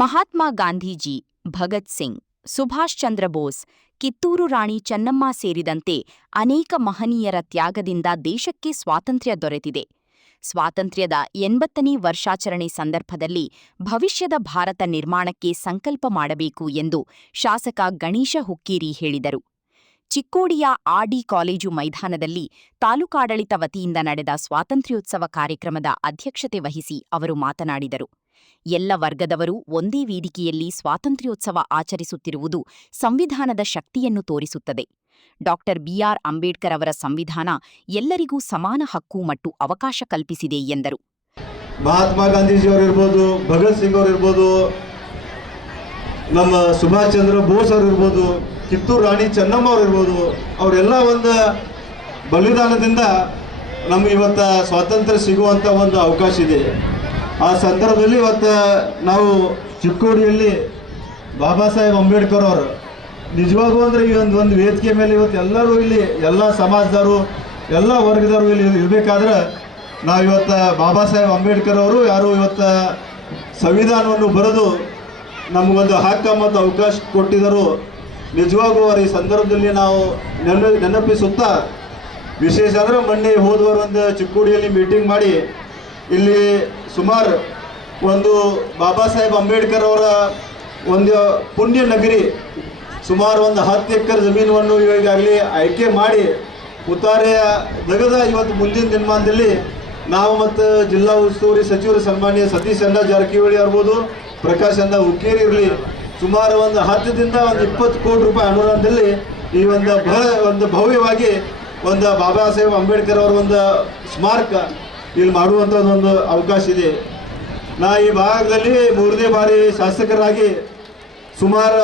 ಮಹಾತ್ಮ ಗಾಂಧೀಜಿ, ಭಗತ್ ಸಿಂಗ್, ಸುಭಾಷ್ ಚಂದ್ರ ಬೋಸ್, ಕಿತ್ತೂರು ರಾಣಿ ಚೆನ್ನಮ್ಮ ಸೇರಿದಂತೆ ಅನೇಕ ಮಹನೀಯರ ತ್ಯಾಗದಿಂದ ದೇಶಕ್ಕೆ ಸ್ವಾತಂತ್ರ್ಯ ದೊರೆತಿದೆ. ಸ್ವಾತಂತ್ರ್ಯದ 80ನೇ ವರ್ಷಾಚರಣೆ ಸಂದರ್ಭದಲ್ಲಿ ಭವಿಷ್ಯದ ಭಾರತ ನಿರ್ಮಾಣಕ್ಕೆ ಸಂಕಲ್ಪ ಮಾಡಬೇಕು ಎಂದು ಶಾಸಕ ಗಣೇಶ ಹುಕ್ಕೇರಿ ಹೇಳಿದರು. ಚಿಕ್ಕೋಡಿಯ ಆರ್ಡಿ ಕಾಲೇಜು ಮೈದಾನದಲ್ಲಿ ತಾಲೂಕಾಡಳಿತ ವತಿಯಿಂದ ನಡೆದ ಸ್ವಾತಂತ್ರ್ಯೋತ್ಸವ ಕಾರ್ಯಕ್ರಮದ ಅಧ್ಯಕ್ಷತೆ ವಹಿಸಿ ಅವರು ಮಾತನಾಡಿದರು. ಎಲ್ಲ ವರ್ಗದವರು ಒಂದೇ ವೇದಿಕೆಯಲ್ಲಿ ಸ್ವಾತಂತ್ರ್ಯೋತ್ಸವ ಆಚರಿಸುತ್ತಿರುವುದು ಸಂವಿಧಾನದ ಶಕ್ತಿಯನ್ನು ತೋರಿಸುತ್ತದೆ. ಬಿ.ಆರ್. ಅಂಬೇಡ್ಕರ್ ಅವರ ಸಂವಿಧಾನ ಎಲ್ಲರಿಗೂ ಸಮಾನ ಹಕ್ಕು ಮತ್ತು ಅವಕಾಶ ಕಲ್ಪಿಸಿದೆ ಎಂದರು. ಮಹಾತ್ಮ ಗಾಂಧೀಜಿಯವರಿರ್ಬೋದು, ಭಗತ್ ಸಿಂಗ್ ಅವರಿರ್ಬೋದು, ನಮ್ಮ ಸುಭಾಷ್ ಚಂದ್ರ ಬೋಸ್ ಅವರಿರ್ಬೋದು, ಕಿತ್ತೂರು ರಾಣಿ ಚೆನ್ನಮ್ಮ ಅವರಿರ್ಬೋದು, ಅವರೆಲ್ಲ ಒಂದು ಬಲಿದಾನದಿಂದ ನಮ್ಗೆ ಇವತ್ತು ಸ್ವಾತಂತ್ರ್ಯ ಸಿಗುವಂಥ ಒಂದು ಅವಕಾಶ ಇದೆ. ಆ ಸಂದರ್ಭದಲ್ಲಿ ಇವತ್ತು ನಾವು ಚಿಕ್ಕೋಡಿಯಲ್ಲಿ ಬಾಬಾ ಸಾಹೇಬ್ ಅಂಬೇಡ್ಕರ್ ಅವರು ನಿಜವಾಗೂ ಅಂದರೆ ಈ ಒಂದು ವೇದಿಕೆ ಮೇಲೆ ಇವತ್ತು ಎಲ್ಲರೂ ಇಲ್ಲಿ ಎಲ್ಲ ಸಮಾಜದವರು ಎಲ್ಲ ವರ್ಗದವರು ಇಲ್ಲಿ ಇರಬೇಕಾದ್ರೆ ನಾವು ಇವತ್ತು ಬಾಬಾ ಸಾಹೇಬ್ ಅಂಬೇಡ್ಕರ್ ಅವರು ಯಾರು ಇವತ್ತು ಸಂವಿಧಾನವನ್ನು ಬರೆದು ನಮಗೊಂದು ಹಕ್ಕು ಮತ್ತು ಅವಕಾಶ ಕೊಟ್ಟಿದ್ದರು. ನಿಜವಾಗೂ ಅವರ ಈ ಸಂದರ್ಭದಲ್ಲಿ ನಾವು ನೆನಪಿಸುತ್ತಾ, ವಿಶೇಷ ಅಂದರೆ ಮೊನ್ನೆ ಹೋದವರು ಒಂದು ಚಿಕ್ಕೋಡಿಯಲ್ಲಿ ಮೀಟಿಂಗ್ ಮಾಡಿ ಇಲ್ಲಿ ಸುಮಾರು ಒಂದು ಬಾಬಾ ಸಾಹೇಬ್ ಅಂಬೇಡ್ಕರ್ ಅವರ ಒಂದು ಪುಣ್ಯ ನಗರಿ ಸುಮಾರು ಒಂದು 10 ಎಕರೆ ಜಮೀನನ್ನು ಈಗಾಗಲೇ ಆಯ್ಕೆ ಮಾಡಿ ಉತ್ತಾರೆಯ ತೆಗೆದ ಇವತ್ತು ಮುಂದಿನ ದಿನಮಾನದಲ್ಲಿ ನಾವು ಮತ್ತು ಜಿಲ್ಲಾ ಉಸ್ತುವಾರಿ ಸಚಿವರು ಸನ್ಮಾನ್ಯ ಸತೀಶ್ ಚಂದ್ರ ಜಾರಕಿಹೊಳಿ ಇರ್ಬೋದು, ಪ್ರಕಾಶ್ ಚಂದ್ರ ಹುಕ್ಕೇರಿ ಇರಲಿ, ಸುಮಾರು ಒಂದು 10ರಿಂದ ಒಂದು 20 ಕೋಟಿ ರೂಪಾಯಿ ಅನುದಾನದಲ್ಲಿ ಈ ಒಂದು ಭವ್ಯವಾಗಿ ಒಂದು ಬಾಬಾ ಸಾಹೇಬ್ ಅಂಬೇಡ್ಕರ್ ಅವರ ಒಂದು ಸ್ಮಾರಕ ಇಲ್ಲಿ ಮಾಡುವಂಥದ್ದೊಂದು ಅವಕಾಶ ಇದೆ. ನಾ ಈ ಭಾಗದಲ್ಲಿ 3ನೇ ಬಾರಿ ಶಾಸಕರಾಗಿ ಸುಮಾರು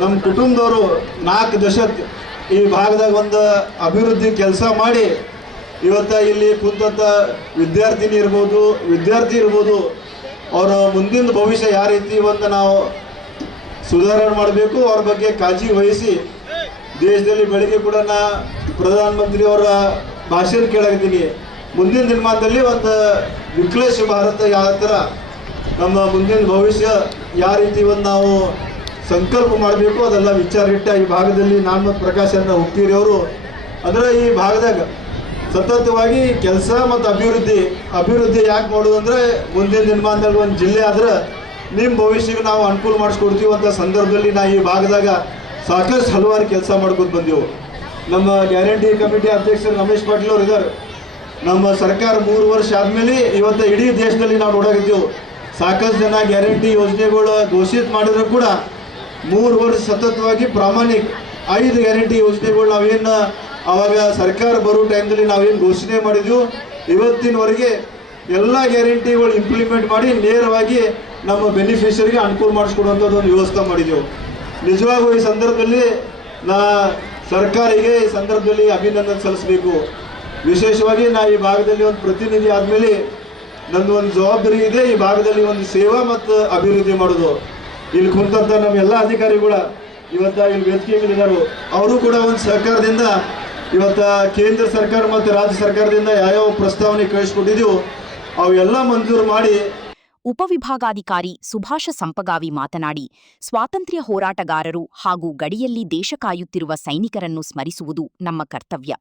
ನಮ್ಮ ಕುಟುಂಬದವರು 4 ದಶಕ ಈ ಭಾಗದಾಗ ಒಂದು ಅಭಿವೃದ್ಧಿ ಕೆಲಸ ಮಾಡಿ ಇವತ್ತು ಇಲ್ಲಿ ಕುಂತಂಥ ವಿದ್ಯಾರ್ಥಿ ಇರ್ಬೋದು ಅವರ ಮುಂದಿನ ಭವಿಷ್ಯ ಯಾವ ರೀತಿ ಒಂದು ನಾವು ಸುಧಾರಣೆ ಮಾಡಬೇಕು ಅವ್ರ ಬಗ್ಗೆ ಕಾಳಜಿ ವಹಿಸಿ ದೇಶದಲ್ಲಿ ಬೆಳಿಗ್ಗೆ ಕೂಡ ನಾ ಪ್ರಧಾನಮಂತ್ರಿ ಅವರ ಭಾಷಣ ಕೇಳಾಗಿದ್ದೀನಿ. ಮುಂದಿನ ದಿನಮಾನದಲ್ಲಿ ಒಂದು ವಿಕಲೇಶ ಭಾರತ ಯಾವ ಥರ ನಮ್ಮ ಮುಂದಿನ ಭವಿಷ್ಯ ಯಾವ ರೀತಿ ಒಂದು ನಾವು ಸಂಕಲ್ಪ ಮಾಡಬೇಕು ಅದೆಲ್ಲ ವಿಚಾರ ಇಟ್ಟ ಈ ಭಾಗದಲ್ಲಿ ನಾನು ಮತ್ತು ಪ್ರಕಾಶ್ ಚಂದ್ರ ಹುಕ್ಕೇರಿ ಅವರು ಅಂದರೆ ಈ ಭಾಗದಾಗ ಸತತವಾಗಿ ಕೆಲಸ ಮತ್ತು ಅಭಿವೃದ್ಧಿ ಯಾಕೆ ಮಾಡೋದು ಅಂದರೆ ಮುಂದಿನ ದಿನಮಾನದಲ್ಲಿ ಒಂದು ಜಿಲ್ಲೆ ಆದ್ರೆ ನಿಮ್ಮ ಭವಿಷ್ಯಕ್ಕೆ ನಾವು ಅನುಕೂಲ ಮಾಡಿಸ್ಕೊಡ್ತೀವಿ ಅಂತ ಸಂದರ್ಭದಲ್ಲಿ ನಾವು ಈ ಭಾಗದಾಗ ಸಾಕಷ್ಟು ಹಲವಾರು ಕೆಲಸ ಮಾಡ್ಕೊಂಡು ಬಂದೆವು. ನಮ್ಮ ಗ್ಯಾರಂಟಿ ಕಮಿಟಿ ಅಧ್ಯಕ್ಷರು ರಮೇಶ್ ಪಾಟೀಲ್ ಅವರು ಇದ್ದಾರೆ. ನಮ್ಮ ಸರ್ಕಾರ 3 ವರ್ಷ ಆದಮೇಲೆ ಇವತ್ತು ಇಡೀ ದೇಶದಲ್ಲಿ ನಾವು ನೋಡಾಗಿದ್ದೆವು. ಸಾಕಷ್ಟು ಜನ ಗ್ಯಾರಂಟಿ ಯೋಜನೆಗಳು ಘೋಷಿತ ಮಾಡಿದ್ರು ಕೂಡ 3 ವರ್ಷ ಸತತವಾಗಿ ಪ್ರಾಮಾಣಿಕ 5 ಗ್ಯಾರಂಟಿ ಯೋಜನೆಗಳು ನಾವೇನು ಆವಾಗ ಸರ್ಕಾರ ಬರೋ ಟೈಮ್ದಲ್ಲಿ ನಾವೇನು ಘೋಷಣೆ ಮಾಡಿದ್ವು ಇವತ್ತಿನವರೆಗೆ ಎಲ್ಲ ಗ್ಯಾರಂಟಿಗಳು ಇಂಪ್ಲಿಮೆಂಟ್ ಮಾಡಿ ನೇರವಾಗಿ ನಮ್ಮ ಬೆನಿಫಿಷರಿಗೆ ಅನುಕೂಲ ಮಾಡಿಸ್ಕೊಡುವಂಥದ್ದು ಒಂದು ವ್ಯವಸ್ಥೆ ಮಾಡಿದೆವು. ನಿಜವಾಗೂ ಈ ಸಂದರ್ಭದಲ್ಲಿ ಸರ್ಕಾರಿಗೆ ಈ ಸಂದರ್ಭದಲ್ಲಿ ಅಭಿನಂದನೆ ಸಲ್ಲಿಸಬೇಕು. ವಿಶೇಷವಾಗಿ ನಾವು ಈ ಭಾಗದಲ್ಲಿ ಒಂದು ಪ್ರತಿನಿಧಿ ಆದಮೇಲೆ ನಮ್ಮದು ಒಂದು ಜವಾಬ್ದಾರಿ ಇದೆ, ಈ ಭಾಗದಲ್ಲಿ ಒಂದು ಸೇವಾ ಮತ್ತು ಅಭಿವೃದ್ಧಿ ಮಾಡೋದು. ಇಲ್ಲಿ ಕುಂತಂಥ ನಮ್ಮ ಎಲ್ಲ ಅಧಿಕಾರಿಗಳ ಇವತ್ತು ಇಲ್ಲಿ ವೇದಿಕೆ ಮೇಲೆ ಇದ್ದಾರೆ. ಅವರು ಕೂಡ ಒಂದು ಸರ್ಕಾರದಿಂದ ಇವತ್ತು ಕೇಂದ್ರ ಸರ್ಕಾರ ಮತ್ತು ರಾಜ್ಯ ಸರ್ಕಾರದಿಂದ ಯಾವ್ಯಾವ ಪ್ರಸ್ತಾವನೆ ಕಳಿಸ್ಕೊಟ್ಟಿದ್ದೀವೋ ಅವೆಲ್ಲ ಮಂಜೂರು ಮಾಡಿ. ಉಪವಿಭಾಗಾಧಿಕಾರಿ ಸುಭಾಷ ಸಂಪಗಾವಿ ಮಾತನಾಡಿ, ಸ್ವಾತಂತ್ರ್ಯ ಹೋರಾಟಗಾರರು ಹಾಗೂ ಗಡಿಯಲ್ಲಿ ದೇಶ ಕಾಯುತ್ತಿರುವ ಸೈನಿಕರನ್ನು ಸ್ಮರಿಸುವುದು ನಮ್ಮ ಕರ್ತವ್ಯ.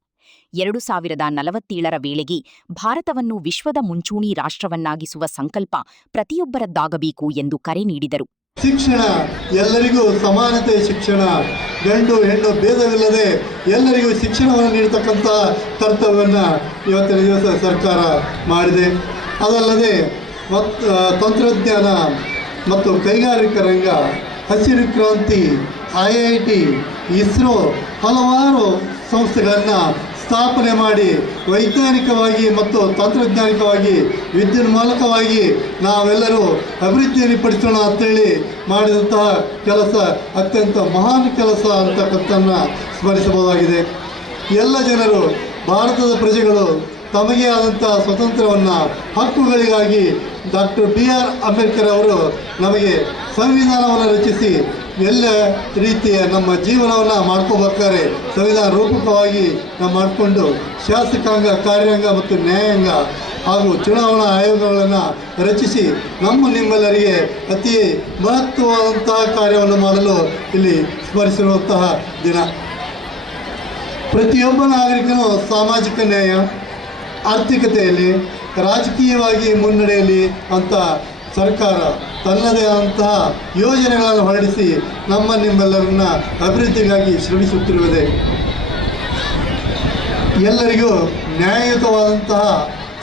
2047ರ ವೇಳೆಗೆ ಭಾರತವನ್ನು ವಿಶ್ವದ ಮುಂಚೂಣಿ ರಾಷ್ಟ್ರವನ್ನಾಗಿಸುವ ಸಂಕಲ್ಪ ಪ್ರತಿಯೊಬ್ಬರದ್ದಾಗಬೇಕು ಎಂದು ಕರೆ ನೀಡಿದರು. ಶಿಕ್ಷಣ ಎಲ್ಲರಿಗೂ ಸಮಾನತೆ ಶಿಕ್ಷಣ, ಗಂಡು ಹೆಣ್ಣು ಭೇದವಿಲ್ಲದೆ ಎಲ್ಲರಿಗೂ ಶಿಕ್ಷಣವನ್ನು ನೀಡತಕ್ಕಂಥ ಕರ್ತವ್ಯವನ್ನು ಇವತ್ತಿನ ದಿವಸ ಸರ್ಕಾರ ಮಾಡಿದೆ. ಅದಲ್ಲದೆ ತಂತ್ರಜ್ಞಾನ ಮತ್ತು ಕೈಗಾರಿಕಾ ರಂಗ, ಹಸಿರು ಕ್ರಾಂತಿ, IIT, ಇಸ್ರೋ ಹಲವಾರು ಸಂಸ್ಥೆಗಳನ್ನು ಸ್ಥಾಪನೆ ಮಾಡಿ ವೈಜ್ಞಾನಿಕವಾಗಿ ಮತ್ತು ತಂತ್ರಜ್ಞಾನಿಕವಾಗಿ ವಿದ್ಯುನ್ಮಾನಕವಾಗಿ ನಾವೆಲ್ಲರೂ ಅಭಿವೃದ್ಧಿಯನ್ನು ಪಡಿಸೋಣ ಅಂತೇಳಿ ಮಾಡಿದಂತಹ ಕೆಲಸ ಅತ್ಯಂತ ಮಹಾನ್ ಕೆಲಸ ಅಂತಕ್ಕಂಥನ್ನು ಸ್ಮರಿಸಬಹುದಾಗಿದೆ. ಎಲ್ಲ ಜನರು, ಭಾರತದ ಪ್ರಜೆಗಳು ತಮಗೆ ಆದಂಥ ಸ್ವತಂತ್ರವನ್ನು ಹಕ್ಕುಗಳಿಗಾಗಿ ಡಾಕ್ಟರ್ BR ಅಂಬೇಡ್ಕರ್ ಅವರು ನಮಗೆ ಸಂವಿಧಾನವನ್ನು ರಚಿಸಿ ಎಲ್ಲ ರೀತಿಯ ನಮ್ಮ ಜೀವನವನ್ನು ಮಾಡ್ಕೋಬೇಕಾದ್ರೆ ಸಂವಿಧಾನ ರೂಪಕವಾಗಿ ನಾವು ಮಾಡಿಕೊಂಡು ಶಾಸಕಾಂಗ, ಕಾರ್ಯಾಂಗ ಮತ್ತು ನ್ಯಾಯಾಂಗ ಹಾಗೂ ಚುನಾವಣಾ ಆಯೋಗಗಳನ್ನು ರಚಿಸಿ ನಿಮ್ಮೆಲ್ಲರಿಗೆ ಅತಿ ಮಹತ್ವವಾದಂತಹ ಕಾರ್ಯವನ್ನು ಮಾಡಲು ಇಲ್ಲಿ ಸ್ಮರಿಸಿರುವಂತಹ ದಿನ. ಪ್ರತಿಯೊಬ್ಬ ನಾಗರಿಕನು ಸಾಮಾಜಿಕ ನ್ಯಾಯ, ಆರ್ಥಿಕತೆಯಲ್ಲಿ, ರಾಜಕೀಯವಾಗಿ ಮುನ್ನಡೆಯಲಿ ಅಂತ ಸರ್ಕಾರ ತನ್ನದೇ ಆದಂತಹ ಯೋಜನೆಗಳನ್ನು ಹೊರಡಿಸಿ ನಿಮ್ಮೆಲ್ಲರನ್ನ ಅಭಿವೃದ್ಧಿಗಾಗಿ ಶ್ರಮಿಸುತ್ತಿರುತ್ತದೆ. ಎಲ್ಲರಿಗೂ ನ್ಯಾಯಯುತವಾದಂತಹ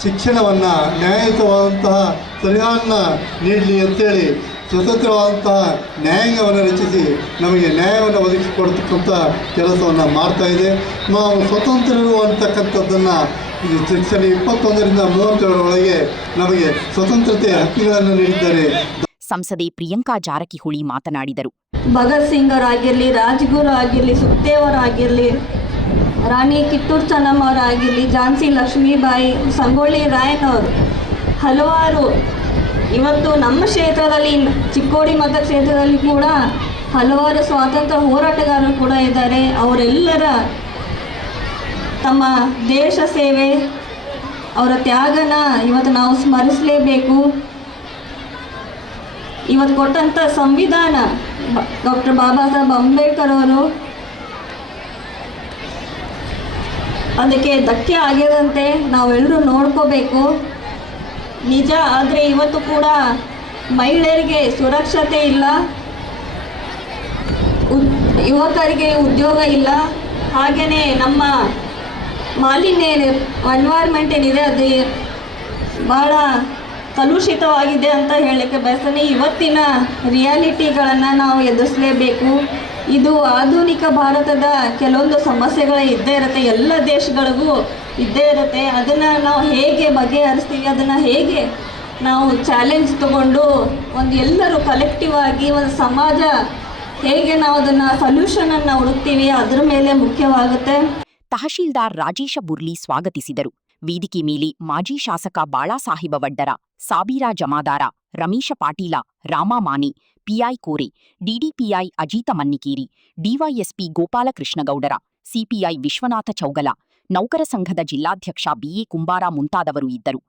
ಶಿಕ್ಷಣವನ್ನು, ನ್ಯಾಯಯುತವಾದಂತಹ ಸಲಹೆಯನ್ನು ನೀಡಲಿ ಅಂತೇಳಿ ಸ್ವತಂತ್ರವಾದಂತಹ ನ್ಯಾಯಾಂಗವನ್ನು ರಚಿಸಿ ನಮಗೆ ನ್ಯಾಯವನ್ನು ಒದಗಿಸಿಕೊಡ್ತಕ್ಕಂಥ ಕೆಲಸವನ್ನು ಮಾಡ್ತಾಯಿದೆ. ನಾವು ಸ್ವತಂತ್ರರು ಅಂತಕ್ಕಂಥದ್ದನ್ನು ಸೆಕ್ಷನ್ 21ರಿಂದ 37 ನಮಗೆ ಸ್ವತಂತ್ರತೆಯ ಹಕ್ಕುಗಳನ್ನು ನೀಡಿದ್ದಾರೆ. ಸಂಸದೆ ಪ್ರಿಯಾಂಕಾ ಜಾರಕಿಹೊಳಿ ಮಾತನಾಡಿದರು. ಭಗತ್ ಸಿಂಗ್ ಅವರಾಗಿರಲಿ, ರಾಜ್ಗುರು ಆಗಿರಲಿ, ಸುಖದೇವರಾಗಿರಲಿ, ರಾಣಿ ಕಿತ್ತೂರು ಚೆನ್ನಮ್ಮವರಾಗಿರಲಿ, ಝಾನ್ಸಿ ಲಕ್ಷ್ಮೀಬಾಯಿ, ಸಂಗೊಳ್ಳಿ ರಾಯಣ್ಣವರು, ಹಲವಾರು ಇವತ್ತು ನಮ್ಮ ಕ್ಷೇತ್ರದಲ್ಲಿ, ಚಿಕ್ಕೋಡಿ ಮತಕ್ಷೇತ್ರದಲ್ಲಿ ಕೂಡ ಹಲವಾರು ಸ್ವಾತಂತ್ರ್ಯ ಹೋರಾಟಗಾರರು ಕೂಡ ಇದ್ದಾರೆ. ಅವರೆಲ್ಲರ ತಮ್ಮ ದೇಶ ಸೇವೆ, ಅವರ ತ್ಯಾಗನ ಇವತ್ತು ನಾವು ಸ್ಮರಿಸಲೇಬೇಕು. ಇವತ್ತು ಕೊಟ್ಟಂಥ ಸಂವಿಧಾನ ಡಾಕ್ಟರ್ ಬಾಬಾ ಸಾಹೇಬ್ ಅಂಬೇಡ್ಕರ್ ಅವರು ಅದಕ್ಕೆ ಧಕ್ಕೆ ಆಗಿದಂತೆ ನಾವೆಲ್ಲರೂ ನೋಡ್ಕೋಬೇಕು. ನಿಜ, ಆದರೆ ಇವತ್ತು ಕೂಡ ಮಹಿಳೆಯರಿಗೆ ಸುರಕ್ಷತೆ ಇಲ್ಲ, ಯುವಕರಿಗೆ ಉದ್ಯೋಗ ಇಲ್ಲ. ಹಾಗೆಯೇ ನಮ್ಮ ಮಾಲಿನ್ಯ ಎನ್ವೈರ್ಮೆಂಟ್ ಏನಿದೆ ಅದು ಭಾಳ ಕಲುಷಿತವಾಗಿದೆ ಅಂತ ಹೇಳಲಿಕ್ಕೆ ಬಯಸ್ತೇನೆ. ಇವತ್ತಿನ ರಿಯಾಲಿಟಿಗಳನ್ನು ನಾವು ಎದುರಿಸಲೇಬೇಕು. ಇದು ಆಧುನಿಕ ಭಾರತದ ಕೆಲವೊಂದು ಸಮಸ್ಯೆಗಳು ಇದ್ದೇ ಇರುತ್ತೆ, ಎಲ್ಲ ದೇಶಗಳಿಗೂ ಇದ್ದೇ ಇರುತ್ತೆ. ಅದನ್ನು ನಾವು ಹೇಗೆ ಬಗೆಹರಿಸ್ತೀವಿ, ಅದನ್ನು ಹೇಗೆ ನಾವು ಚಾಲೆಂಜ್ ತಗೊಂಡು ಎಲ್ಲರೂ ಕಲೆಕ್ಟಿವ್ ಆಗಿ ಒಂದು ಸಮಾಜ ಹೇಗೆ ನಾವು ಅದನ್ನು ಸೊಲ್ಯೂಷನನ್ನು ಹುಡುಕ್ತೀವಿ, ಅದರ ಮೇಲೆ ಮುಖ್ಯವಾಗುತ್ತೆ. ತಹಶೀಲ್ದಾರ್ ರಾಜೇಶ ಬುರ್ಲಿ ಸ್ವಾಗತಿಸಿದರು. ವೇದಿಕೆ ಮೇಲೆ ಮಾಜಿ ಶಾಸಕ Balasaheb Vaddar, Sabira Jamadar, Ramesh Patil, Rama Mane, PI Kore, DDPI Ajit Mannikeri, DYSP Gopalakrishna Gowdar, CPI Vishwanath Chougala, ನೌಕರ ಸಂಘದ ಜಿಲ್ಲಾಧ್ಯಕ್ಷ BA ಕುಂಬಾರ ಮುಂತಾದವರು ಇದ್ದರು.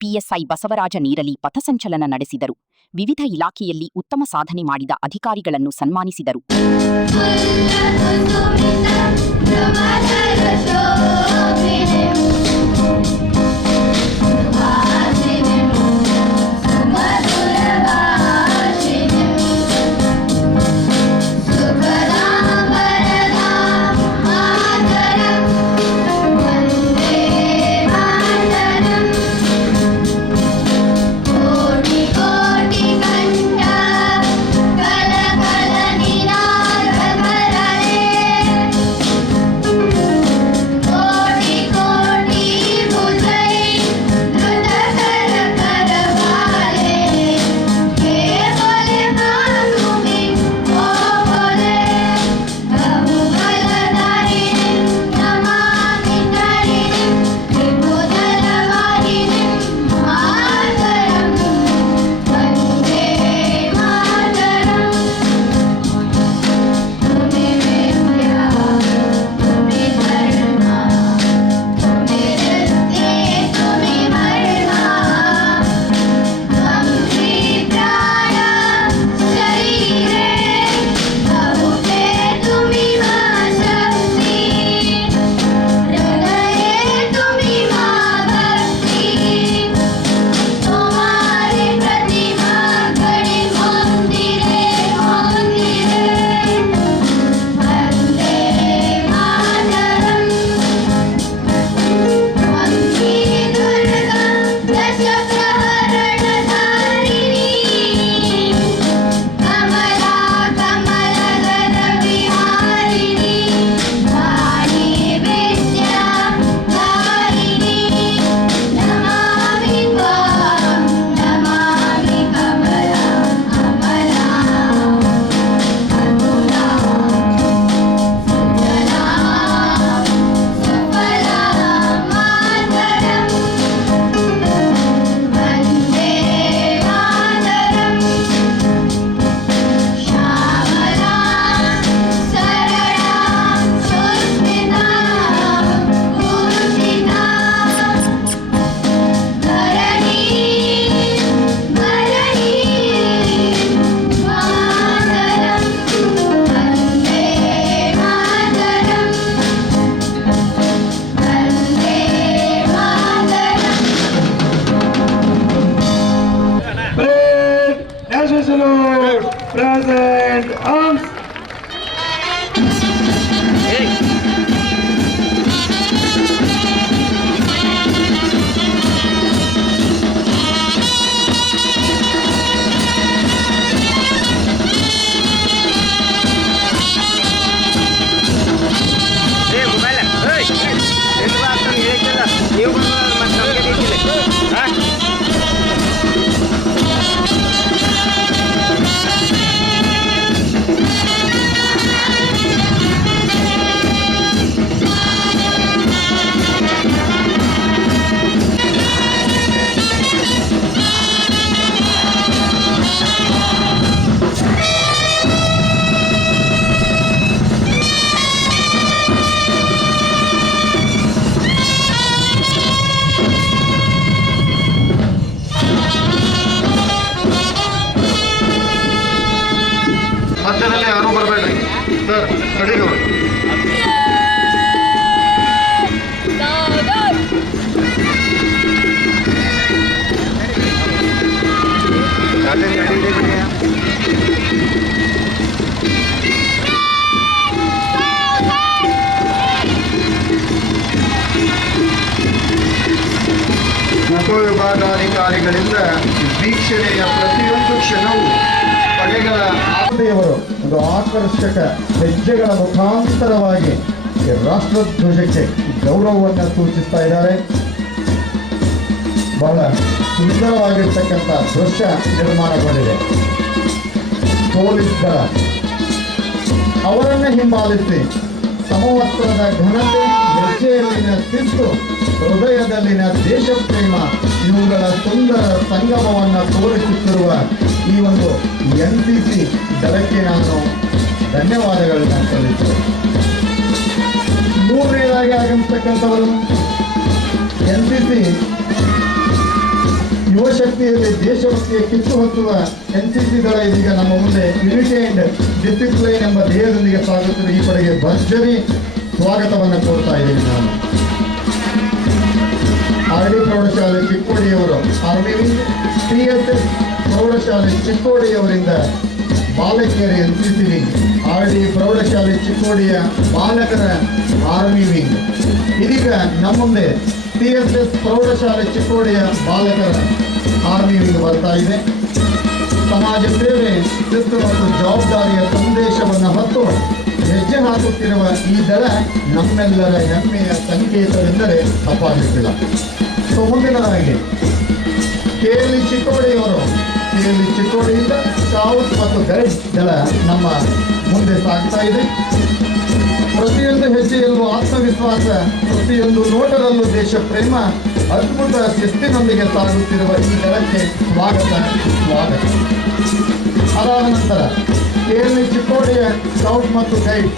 PSI ಬಸವರಾಜ ನೀರಲಿ ಪಥಸಂಚಲನ ನಡೆಸಿದರು. ವಿವಿಧ ಇಲಾಖೆಯಲ್ಲಿ ಉತ್ತಮ ಸಾಧನೆ ಮಾಡಿದ ಅಧಿಕಾರಿಗಳನ್ನು ಸನ್ಮಾನಿಸಿದರು. salute. Present arms. ಮಧ್ಯದಲ್ಲಿ ಯಾರೂ ಬರಬೇಡ್ರಿ ಸರ್, ಕಡೆಗೆ ಹೋಗಿ. ಉಪವಿಭಾಗಾಧಿಕಾರಿಗಳಿಂದ ವೀಕ್ಷಣೆಯ ಪ್ರತಿಯೊಂದು ಕ್ಷಣವೂ ಪಡೆಗಳ ದೇವರು ಒಂದು ಆಕರ್ಷಕ ಹೆಜ್ಜೆಗಳ ಮುಖಾಂತರವಾಗಿ ರಾಷ್ಟ್ರಧ್ವಜಕ್ಕೆ ಗೌರವವನ್ನು ಸೂಚಿಸ್ತಾ ಇದ್ದಾರೆ. ಬಹಳ ಸುಂದರವಾಗಿರ್ತಕ್ಕಂಥ ದೃಶ್ಯ ನಿರ್ಮಾಣಗೊಂಡಿದೆ. ಪೊಲೀಸ್ ದಳ ಅವರನ್ನು ಹಿಂಬಾಲಿಸಿ ಸಮವಸ್ತ್ರದ ಘನತೆ, ಹೆಜ್ಜೆಯಲ್ಲಿನ ಶಿಸ್ತು, ಹೃದಯದಲ್ಲಿನ ದೇಶಪ್ರೇಮ ಇವುಗಳ ಸುಂದರ ಸಂಗಮವನ್ನು ತೋರಿಸುತ್ತಿರುವ ಈ ಒಂದು NCC ದಳಕ್ಕೆ ನಾನು ಧನ್ಯವಾದಗಳನ್ನು ಸಲ್ಲಿಸುತ್ತೇನೆ. ಮೂರನೇದಾಗಿ ಆಗಮಿಸ್ತಕ್ಕಂಥವರು NCC ಯುವಶಕ್ತಿಯಲ್ಲಿ ದೇಶಭಕ್ತಿಯ ಕಿತ್ತು ಹೊತ್ತುವ NCC ದಳ ಇದೀಗ ನಮ್ಮ ಮುಂದೆ ಯುನಿಟಿ ಅಂಡ್ ಡಿಸಿಪ್ಲೈನ್ ಎಂಬ ಧ್ಯೇಯದೊಂದಿಗೆ ಸಾಗುತ್ತಿರುವ ಈ ಪಡೆಗೆ ಭರ್ಜರಿ ಸ್ವಾಗತವನ್ನು ಕೋರ್ತಾ ಇದ್ದೀನಿ ನಾನು. RD ಪ್ರೌಢಶಾಲೆ ಚಿಕ್ಕೋಡಿಯವರು ಆರ್ಮಿ ವಿಂಗ್, TSS ಪ್ರೌಢಶಾಲೆ ಚಿಕ್ಕೋಡಿಯವರಿಂದ ಬಾಲಕಿಯರ NCC ವಿಂಗ್, RD ಪ್ರೌಢಶಾಲೆ ಚಿಕ್ಕೋಡಿಯ ಬಾಲಕರ ಆರ್ಮಿ ವಿಂಗ್. ಇದೀಗ ನಮ್ಮ ಮುಂದೆ TSS ಪ್ರೌಢಶಾಲೆ ಚಿಕ್ಕೋಡಿಯ ಬಾಲಕರ ಆರ್ಮಿ ವಿಂಗ್ ಬರ್ತಾ ಇದೆ. ಸಮಾಜ ಸೇವೆ, ಶಿಸ್ತು ಮತ್ತು ಜವಾಬ್ದಾರಿಯ ಸಂದೇಶವನ್ನು ಹೊತ್ತು ಹೆಜ್ಜೆ ಹಾಕುತ್ತಿರುವ ಈ ದಳ ನಮ್ಮೆಲ್ಲರ ಹೆಮ್ಮೆಯ ಸಂಕೇತವೆಂದರೆ ತಪ್ಪಾಗುತ್ತಿಲ್ಲ. ಸೊ ಮುಂದಿನದಾಗಿ KLE ಚಿಕ್ಕೋಡಿಯವರು, KLE ಚಿಕ್ಕೋಡಿಯಿಂದ ಸ್ಕೌಟ್ ಮತ್ತು ಗೈಡ್ ದಳ ನಮ್ಮ ಮುಂದೆ ಸಾಗ್ತಾ ಇದೆ. ಪ್ರತಿಯೊಂದು ಹೆಜ್ಜೆಯಲ್ಲೂ ಆತ್ಮವಿಶ್ವಾಸ, ಪ್ರತಿಯೊಂದು ನೋಟದಲ್ಲೂ ದೇಶ ಪ್ರೇಮ, ಅದ್ಭುತ ಶಿಸ್ತಿನೊಂದಿಗೆ ಸಾಗುತ್ತಿರುವ ಈ ದಳಕ್ಕೆ ಸ್ವಾಗತ. ಅದಾದ ನಂತರ KLE ಚಿಕ್ಕೋಡಿಯ ಸ್ಕೌಟ್ ಮತ್ತು ಗೈಡ್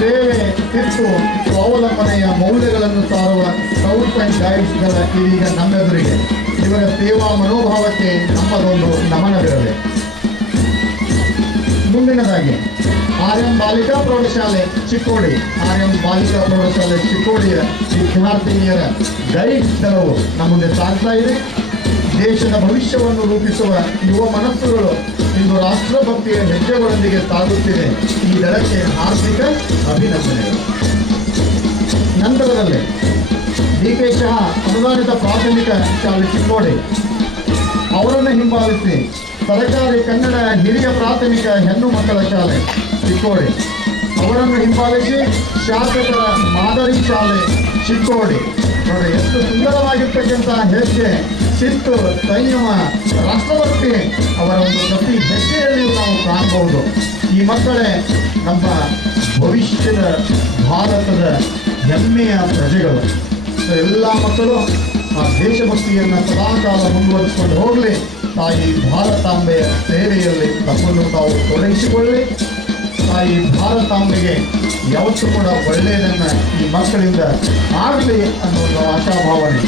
ಸೇವೆ, ಶಿಸ್ತು, ಸ್ವಾವಲಂಬನೆಯ ಮೌಲ್ಯಗಳನ್ನು ಸಾರುವ ಸ್ಕೌಟ್ಸ್ ಅಂಡ್ ಗೈಡ್ಸ್ ದಳ ಇದೀಗ ನಮ್ಮೆದುರಿಗೆ. ಇವರ ಸೇವಾ ಮನೋಭಾವಕ್ಕೆ ನಮ್ಮದೊಂದು ನಮನವಿರಲಿ. ಮುಂದಿನದಾಗಿ RM ಬಾಲಿಕಾ ಪ್ರೌಢಶಾಲೆ ಚಿಕ್ಕೋಡಿ, RM ಬಾಲಿಕಾ ಪ್ರೌಢಶಾಲೆ ಚಿಕ್ಕೋಡಿಯ ವಿದ್ಯಾರ್ಥಿನಿಯರ ಗೈಡ್ ದಳವು ನಮ್ಮ ಮುಂದೆ ಸಾಗ್ತಾ ಇದೆ. ದೇಶದ ಭವಿಷ್ಯವನ್ನು ರೂಪಿಸುವ ಯುವ ಮನಸ್ಸುಗಳು ಇಂದು ರಾಷ್ಟ್ರಭಕ್ತಿಯ ಹೆಜ್ಜೆಗಳೊಂದಿಗೆ ಸಾಗುತ್ತಿದೆ. ಈ ದಳಕ್ಕೆ ಹಾರ್ದಿಕ ಅಭಿನಂದನೆಗಳು. ನಂತರದಲ್ಲಿ DK ಶಹಾ ಅನುದಾನಿತ ಪ್ರಾಥಮಿಕ ಶಾಲೆ ಚಿಕ್ಕೋಡಿ ಅವರನ್ನು ಹಿಂಬಾಲಿಸಿ ಸರ್ಕಾರಿ ಕನ್ನಡ ಹಿರಿಯ ಪ್ರಾಥಮಿಕ ಹೆಣ್ಣು ಮಕ್ಕಳ ಶಾಲೆ ಚಿಕ್ಕೋಡಿ ಅವರನ್ನು ಹಿಂಬಾಲಿಸಿ ಶಾಸಕರ ಮಾದರಿ ಶಾಲೆ ಚಿಕ್ಕೋಡಿ. ನೋಡಿ ಎಷ್ಟು ಸುಂದರವಾಗಿರ್ತಕ್ಕಂಥ ಹೆಜ್ಜೆ, ಶಿಸ್ತು, ಸಂಯಮ, ರಾಷ್ಟ್ರಭಕ್ತಿ ಅವರ ಒಂದು ಪ್ರತಿ ಹೆಜ್ಜೆಯಲ್ಲಿ ನಾವು ಕಾಣಬಹುದು. ಈ ಮಕ್ಕಳೇ ನಮ್ಮ ಭವಿಷ್ಯದ ಭಾರತದ ಹೆಮ್ಮೆಯ ಪ್ರಜೆಗಳು. ಎಲ್ಲ ಮಕ್ಕಳು ಆ ದೇಶಭಕ್ತಿಯನ್ನು ಸದಾಕಾಲ ಮುಂದುವರಿಸಿಕೊಂಡು ಹೋಗಲಿ. ತಾಯಿ ಭಾರತಾಂಬೆಯ ಸೇವೆಯಲ್ಲಿ ತಮ್ಮನ್ನು ತಾವು ತೊಡಗಿಸಿಕೊಳ್ಳಿ. ತಾಯಿ ಭಾರತಾಂಬೆಗೆ ಯಾವತ್ತೂ ಕೂಡ ಒಳ್ಳೆಯದನ್ನು ಈ ಮಕ್ಕಳಿಂದ ಆಗಲಿ ಅನ್ನೋ ಒಂದು ಆಶಾಭಾವನೆ.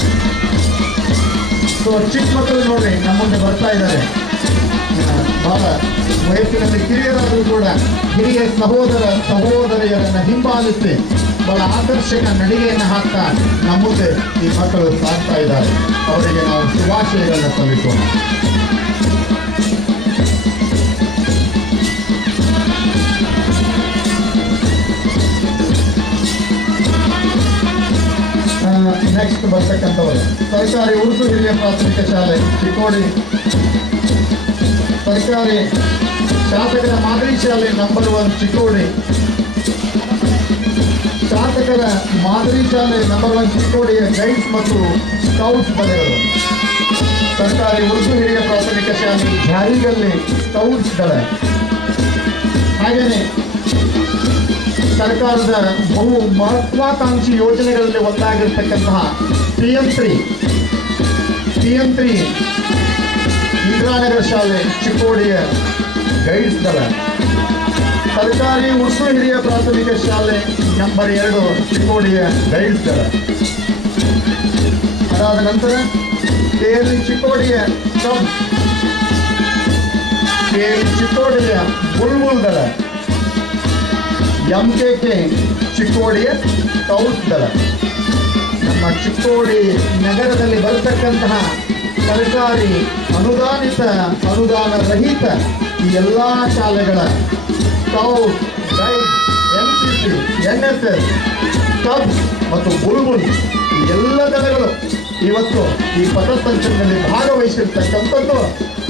ಸೊ ಚಿಕ್ಕ ಮಕ್ಕಳು ನೋಡ್ರಿ ನಮ್ಮ ಮುಂದೆ ಬರ್ತಾ ಇದ್ದಾರೆ. ಬಹಳ ವಯಸ್ಸಿನಲ್ಲಿ ಕಿರಿಯರಾದರೂ ಕೂಡ ಹಿರಿಯ ಸಹೋದರ ಸಹೋದರಿಯರನ್ನು ಹಿಂಬಾಲಿಸಿ ಬಹಳ ಆಕರ್ಷಕ ನಡಿಗೆಯನ್ನು ಹಾಕ್ತಾ ನಮ್ಮ ಮುಂದೆ ಈ ಮಕ್ಕಳು ಸಾಗ್ತಾ ಇದ್ದಾರೆ. ಅವರಿಗೆ ನಾವು ಶುಭಾಶಯಗಳನ್ನು ಸಲ್ಲಿಸೋಣ. ನೆಕ್ಸ್ಟ್ ಬರ್ತಕ್ಕಂಥವರು ಸರ್ಕಾರಿ ಉರ್ದು ಹಿರಿಯ ಪ್ರಾಥಮಿಕ ಶಾಲೆ ಚಿಕ್ಕೋಡಿ, ಸರ್ಕಾರಿ ಶಾಸಕರ ಮಾದರಿ ಶಾಲೆ ನಂಬರ್ 1 ಚಿಕ್ಕೋಡಿ, ಶಾಸಕರ ಮಾದರಿ ಶಾಲೆ ನಂಬರ್ 1 ಚಿಕ್ಕೋಡಿಯ ಗೈಡ್ಸ್ ಮತ್ತು ಸ್ಕೌಟ್ಸ್ ದಳಗಳು, ಸರ್ಕಾರಿ ಉರ್ದು ಹಿರಿಯ ಪ್ರಾಥಮಿಕ ಶಾಲೆ ಜಾರಿಗಲ್ಲಿ ಸ್ಕೌಟ್ಸ್ ದಳ, ಹಾಗೆಯೇ ಸರ್ಕಾರದ ಬಹು ಮಹತ್ವಾಕಾಂಕ್ಷಿ ಯೋಜನೆಗಳಲ್ಲಿ ಒಂದಾಗಿರ್ತಕ್ಕಂತಹ PM3 ಇಂದಿರಾನಗರ ಶಾಲೆ ಚಿಕ್ಕೋಡಿಯ ಗೈಡ್ಸ್ ದಳ, ಸರ್ಕಾರಿ ಉರ್ದು ಹಿರಿಯ ಪ್ರಾಥಮಿಕ ಶಾಲೆ ನಂಬರ್ 2 ಚಿಕ್ಕೋಡಿಯ ಗೈಡ್ಸ್ ದಳ. ಅದಾದ ನಂತರ KL ಚಿಕ್ಕೋಡಿಯ ಕಬ್ಸ್, KL ಚಿಕ್ಕೋಡಿಯ ಬುಲ್ಬುಲ್ ದಳ, MKK ಚಿಕ್ಕೋಡಿಯ ಸ್ಕೌಟ್ಸ್ ದಳ. ನಮ್ಮ ಚಿಕ್ಕೋಡಿ ನಗರದಲ್ಲಿ ಬರತಕ್ಕಂತಹ ಸರ್ಕಾರಿ ಅನುದಾನಿತ ಅನುದಾನ ರಹಿತ ಈ ಎಲ್ಲ ಶಾಲೆಗಳ scout, guide, NCC, NSS, cubs ಮತ್ತು ಬುಲ್ಬುಲ್ ಈ ಎಲ್ಲ ದಳಗಳು ಇವತ್ತು ಈ ಪಥಸಂಚಲನದಲ್ಲಿ ಭಾಗವಹಿಸಿರ್ತಕ್ಕಂಥದ್ದು